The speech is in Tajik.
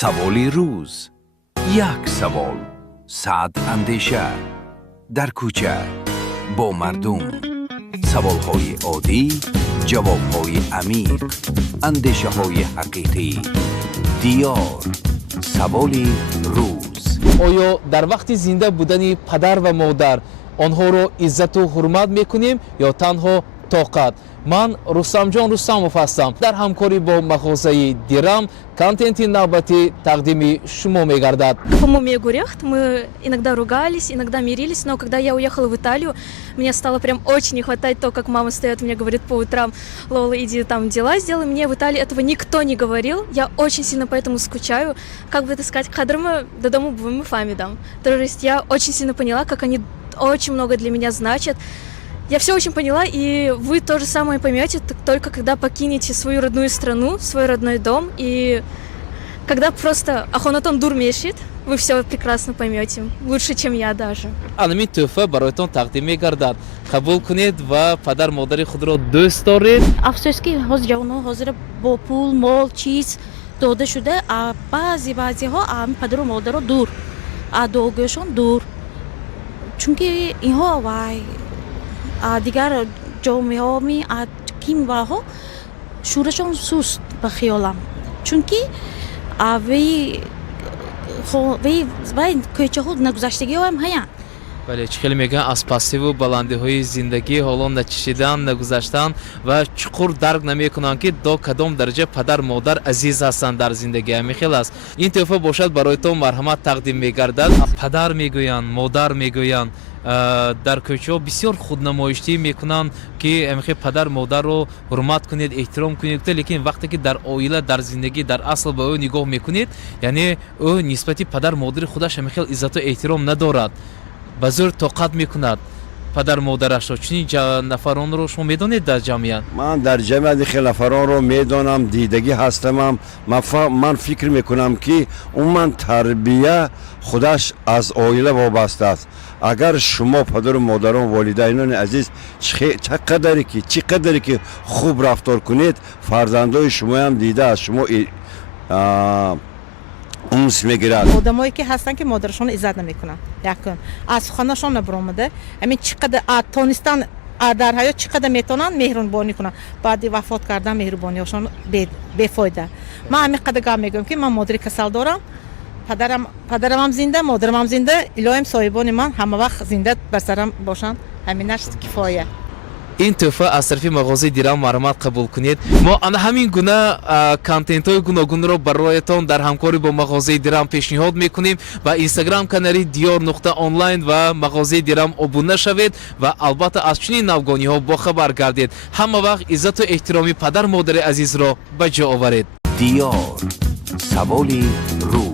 سوالی روز. یک سوال. 100 اندیشه. در کوچه. با مردم. سوالهای عادی. جوابهای عمیق. اندیشه های حقیقی. دیار. سوالی روز. آیا در وقت زنده بودن پدر و مادر آنها را عزت و حرمت میکنیم یا تنها طاقت؟ من رستمجان رستمов هستم. در همکاری با مغازه درام контент набати тақдими шумо мегардад. По маме Гурехт мы иногда ругались, иногда мирились, но когда я уехала в Италию, мне стало прям очень не хватать то, как мама стоит мне говорит по утрам: Лола, иди там дела сделай. Мне в Италии этого никто не говорил. Я очень сильно поэтому скучаю. Как бы это сказать, кадрыма до дому бывым фамидам. То есть я очень сильно поняла, как они очень много для меня значат. Я все очень поняла, и вы то же самое поймете, только когда покинете свою родную страну, свой родной дом, и когда просто ахонатон дурмешит, вы все прекрасно поймете, лучше, чем я даже. Анами туфа бароятон тақдим мегардад. Қабул кунед ва падар модари худро дӯст доред. Афсӯски ҳозир ҷавонҳо ҳозир бо пул, мол, чиз дода шуда, баъзиҳо падару модаро дур, догӯшон дур. Чунки инҳо вай дигар ҷомеаҳои кимваҳо шӯрашон суст ба хиёлам, чунки вай кӯчаҳо нагузаштагиҳоям ҳаянд. Бале чӣ хеле мегӯянд аз пастиву баландиҳои зиндагӣ ҳоло начишидан, нагузаштан ва чуқур дарк намекунанд ки до кадом дараҷа падар модар азиз ҳастанд дар зиндагӣ. Ҳамин хел аст. Ин тӯҳфа бошад бароятон марҳамат тақдим мегардад. Падар мегӯянд, модар мегӯянд, дар кӯчаҳо бисёр худнамоиштӣ мекунанд ки амихе падар модарро ҳурмат кунед, эҳтиром кунед, лекин вақте ки дар оила, дар зиндагӣ, дар асл ба ӯ нигоҳ мекунед, яъне ӯ нисбати падар модари худаш амихел иззату эҳтиром надорад, ба зӯр тоқат мекунад падар модарашро. Чунин нафаронро шумо медонед дар ҷамъият? من در جمعیت خیلی نفران رو میدانم، دیدگی هستم. من فکر میکنم که اون تربیه خودش از عائله وابسته است. اگر شما پدر و مادران والدینان عزیز چقدری که خوب رفتار کنید، فرزندای شما هم دیده از شما اونس میگیرد. آدمایی که هستن که مادرشون عزت نمیکنن، یکم از خانهشون نبرومده، همین چقدر تونستن در حیات چقدر میتونن مهربانی کنن، بعد وفات کردن مهربانیشون بیفایده. من همین قدر میگم که من مادری کسل دارم، پدرم هم زنده، مادرم هم زنده، الهیم صاحبان من همه وقت زنده بر سرم باشن، همینش کفایه. ин тӯҳфа аз тарафи мағозаи дирам марҳамат қабул кунед. мо ана ҳамин гуна контентҳои гуногунро бароятон дар ҳамкорӣ бо мағозаи дирам пешниҳод мекунем. Ба инстаграм канали диёр нуқта онлайн ва мағозаи дирам обуна шавед ва албатта аз чунин навгониҳо бохабар гардед. ҳама вақт иззату эҳтироми падар модари азизро ба ҷо оваред. دیار. سوالی روز.